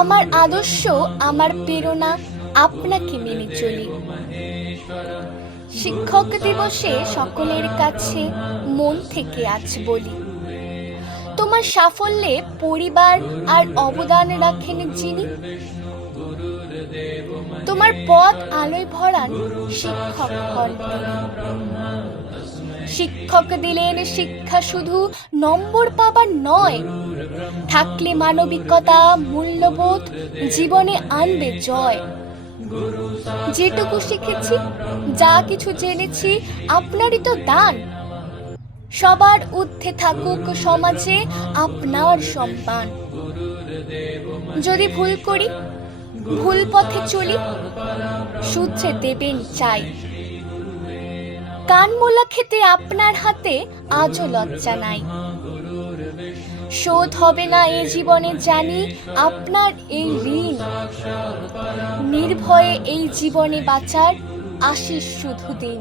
আমার আদর্শ, আমার প্রেরণা, আপনাকে মেনে চলি। শিক্ষক দিবসে সকলের কাছে মন থেকে আজ বলি, তোমার সাফল্যে পরিবার আর অবদান রাখেন যিনি, তোমার পথ আলোয় ভরান শিক্ষক হন তিনি। শিক্ষক দিলেন শিক্ষা শুধু নম্বর পাবার নয়, থাকলে মানবিকতা, মূল্যবোধ জীবনে আনবে জয়। যেটুকু শিখেছি, যা কিছু জেনেছি, আপনারই তো দান। সবার ঊর্ধ্বে থাকুক সমাজে আপনার সম্মান। যদি ভুল করি, ভুল পথে চলি, শুধরে দেবেন চাই। কানমোলা খেতে আপনার হাতে আজও লজ্জা নাই। শোধ হবে না এ জীবনে জানি আপনার এই ঋণ। নির্ভয়ে এই জীবনে বাঁচার আশিস শুধু দিন।